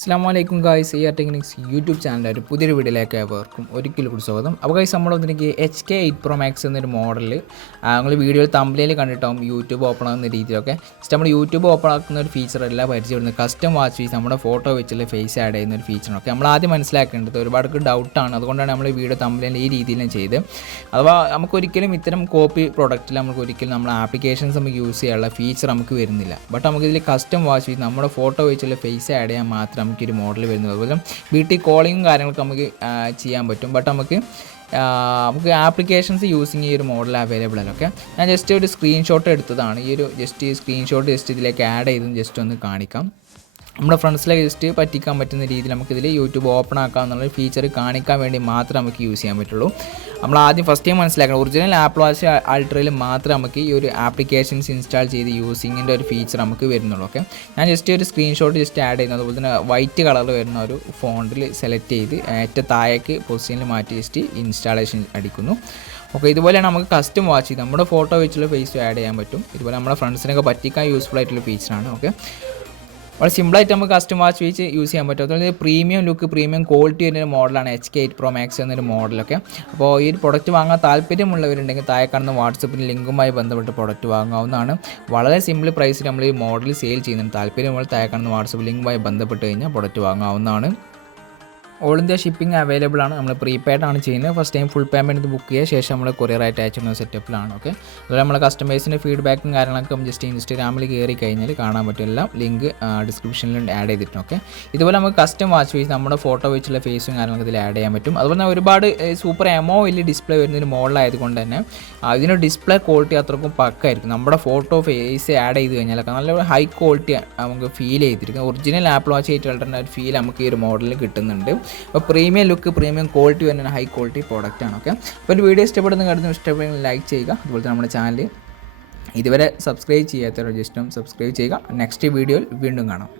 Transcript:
അസ്സലാമുഅലൈക്കും guys, techniques YouTube ചാനലിൻ്റെ ഒരു പുതിയൊരു വീഡിയോയിലേക്ക് ഏവർക്കും ഒരിക്കലും കൂടി സ്വാഗതം. അപ്പോൾ ഗായ്സ്, നമ്മളൊന്നിലേക്ക് HK8 Pro Max എന്നൊരു മോഡൽ നിങ്ങൾ വീഡിയോയിൽ തമ്പ്നെയിൽ കണ്ടിട്ടാവും യൂട്യൂബ് ഓപ്പൺ ആകുന്ന രീതിയിലൊക്കെ ജസ്റ്റ് നമ്മൾ യൂട്യൂബ് ഓപ്പൺ ആക്കുന്ന ഒരു ഫീച്ചർ എല്ലാം പരിചയപ്പെടുന്നത് കസ്റ്റം വാച്ച് ഫീസ് നമ്മുടെ ഫോട്ടോ വെച്ചുള്ള ഫേസ് ആഡ് ചെയ്യുന്ന ഒരു ഫീച്ചറൊക്കെ നമ്മൾ ആദ്യം മനസ്സിലാക്കേണ്ടത് ഒരുപാട് ഡൗട്ടാണ്. അതുകൊണ്ടാണ് നമ്മൾ വീഡിയോ തമ്പ്നെയിൽ ഈ രീതിയിലും ചെയ്ത്. അഥവാ നമുക്കൊരിക്കലും ഇത്തരം കോപ്പി പ്രൊഡക്റ്റിൽ നമുക്കൊരിക്കലും നമ്മൾ ആപ്ലിക്കേഷൻസ് നമുക്ക് യൂസ് ചെയ്യാനുള്ള ഫീച്ചർ നമുക്ക് വരുന്നില്ല. ബട്ട് നമുക്കിതിൽ കസ്റ്റം വാച്ച് ഫീസ് നമ്മുടെ ഫോട്ടോ വെച്ചുള്ള ഫേസ് ആഡ് ചെയ്യാൻ മാത്രം നമുക്കൊരു മോഡൽ വരുന്നത്. അതുപോലെ വീട്ടിൽ കോളിങ്ങും കാര്യങ്ങളൊക്കെ നമുക്ക് ചെയ്യാൻ പറ്റും. ബട്ട് നമുക്ക് ആപ്ലിക്കേഷൻസ് യൂസിങ് ഈ ഒരു മോഡൽ അവൈലബിൾ അല്ല. ഓക്കെ, ഞാൻ ജസ്റ്റ് ഒരു സ്ക്രീൻഷോട്ട് എടുത്തതാണ്. ഈ സ്ക്രീൻഷോട്ട് ജസ്റ്റ് ഇതിലേക്ക് ആഡ് ചെയ്തും ജസ്റ്റ് ഒന്ന് കാണിക്കാം. നമ്മുടെ ഫ്രണ്ട്സിലെ ജസ്റ്റ് പറ്റിക്കാൻ പറ്റുന്ന രീതിയിൽ നമുക്കിതിൽ യൂട്യൂബ് ഓപ്പൺ ആക്കാം എന്നുള്ളൊരു ഫീച്ചർ കാണിക്കാൻ വേണ്ടി മാത്രമേ നമുക്ക് യൂസ് ചെയ്യാൻ പറ്റുള്ളൂ. നമ്മൾ ആദ്യം ഫസ്റ്റ് ടൈം മനസ്സിലാക്കണം, ഒറിജിനൽ ആപ്പിൾ വാച്ച് അൾട്രയിൽ മാത്രമേ നമുക്ക് ഈ ഒരു ആപ്ലിക്കേഷൻസ് ഇൻസ്റ്റാൾ ചെയ്ത് യൂസിങ്ങിൻ്റെ ഒരു ഫീച്ചർ നമുക്ക് വരുന്നുള്ളൂ. ഓക്കെ, ഞാൻ ജസ്റ്റ് ഒരു സ്ക്രീൻഷോട്ട് ജസ്റ്റ് ആഡ് ചെയ്യുന്നു. അതുപോലെ തന്നെ വൈറ്റ് കളറിൽ വരുന്ന ഒരു ഫോണ്ടിൽ സെലക്ട് ചെയ്ത് ഏറ്റവും താഴേക്ക് പൊസിഷനിൽ മാറ്റി ജസ്റ്റ് ഇൻസ്റ്റാളേഷൻ അടിക്കുന്നു. ഓക്കെ, ഇതുപോലെയാണ് നമുക്ക് കസ്റ്റം വാച്ച് ചെയ്ത് നമ്മുടെ ഫോട്ടോ വെച്ചുള്ള ഫേസ് ആഡ് ചെയ്യാൻ പറ്റും. ഇതുപോലെ നമ്മുടെ ഫ്രണ്ട്സിനൊക്കെ പറ്റിക്കാൻ യൂസ്ഫുൾ ആയിട്ടുള്ള ഫീച്ചറാണ്. ഓക്കെ, വളരെ സിമ്പിളായിട്ട് നമുക്ക് കസ്റ്റം വാച്ച് ഫീച്ച് യൂസ് ചെയ്യാൻ പറ്റും. അതുപോലെ പ്രീമിയം ലുക്ക്, പ്രീമിയം ക്വാളിറ്റി വരുന്നൊരു മോഡലാണ് HK8 Pro Max എന്നൊരു മോഡലൊക്കെ. അപ്പോൾ ഈ ഒരു പ്രൊഡക്റ്റ് വാങ്ങാൻ താല്പര്യമുള്ളവരുണ്ടെങ്കിൽ താഴെ കാണുന്ന വാട്സപ്പിന് ലിങ്കുമായി ബന്ധപ്പെട്ട് പ്രൊഡക്റ്റ് വാങ്ങാവുന്നതാണ്. വളരെ സിമ്പിൾ പ്രൈസിൽ നമ്മൾ ഈ മോഡൽ സെയിൽ ചെയ്യുന്നുണ്ട്. താല്പര്യമുള്ള താഴെ കാണുന്ന വാട്സപ്പ് ലിങ്കുമായി ബന്ധപ്പെട്ട് കഴിഞ്ഞാൽ പ്രൊഡക്റ്റ് വാങ്ങാവുന്നതാണ്. ഓൾ ഇന്ത്യ ഷിപ്പിംഗ് അവൈലബിൾ ആണ്. നമ്മൾ പ്രീപെയ്ഡ് ആണ് ചെയ്യുന്നത്. First time full payment book ചെയ്യുക, ശേഷം നമ്മൾ കൊറിയറായിട്ട് അയച്ചിരുന്ന സെറ്റപ്പിലാണ്. ഓക്കെ, അതുപോലെ നമ്മളെ കസ്റ്റമേഴ്സിൻ്റെ ഫീഡ്ബാക്കും കാര്യങ്ങളൊക്കെ ജസ്റ്റ് ഇൻസ്റ്റാഗ്രാമിൽ കയറി കഴിഞ്ഞാൽ കാണാൻ പറ്റും. എല്ലാം ലിങ്ക് ഡിസ്ക്രിപ്ഷനിൽ ആഡ് ചെയ്തിട്ടുണ്ട്. ഓക്കെ, ഇതുപോലെ നമുക്ക് കസ്റ്റം വാച്ച് ഫേസ് നമ്മുടെ ഫോട്ടോ വെച്ചുള്ള ഫേസും കാര്യങ്ങളൊക്കെ ഇതിൽ ആഡ് ചെയ്യാൻ പറ്റും. അതുപോലെ തന്നെ ഒരുപാട് സൂപ്പർ വലിയ ഡിസ്പ്ലേ വരുന്നൊരു മോഡലായതുകൊണ്ട് തന്നെ ഇതിന് ഡിസ്പ്ലേ ക്വാളിറ്റി അത്രക്കും പക്കായിരിക്കും. നമ്മുടെ ഫോട്ടോ ഫേസ് ആഡ് ചെയ്ത് കഴിഞ്ഞാലൊക്കെ നല്ല ഹൈ ക്വാളിറ്റി നമുക്ക് ഫീൽ ചെയ്തിരിക്കും. ഒറിജിനൽ ആപ്പിൾ വാച്ച് 8 അൾട്രയുടെ ഒരു ഫീൽ നമുക്ക് ഈ ഒരു മോഡലിൽ കിട്ടുന്നുണ്ട്. അപ്പോൾ പ്രീമിയം ലുക്ക്, പ്രീമിയം ക്വാളിറ്റി വരുന്ന ഹൈ ക്വാളിറ്റി പ്രോഡക്റ്റ് ആണ്. ഓക്കെ, അപ്പോൾ ഒരു വീഡിയോ ഇഷ്ടപ്പെടുന്ന കാര്യത്തിൽ ഇഷ്ടപ്പെടുന്ന ലൈക്ക് ചെയ്യുക. അതുപോലെ തന്നെ നമ്മുടെ ചാനൽ ഇതുവരെ സബ്സ്ക്രൈബ് ചെയ്യാത്തവർ ജസ്റ്റ് സബ്സ്ക്രൈബ് ചെയ്യുക. നെക്സ്റ്റ് വീഡിയോയിൽ വീണ്ടും കാണാം.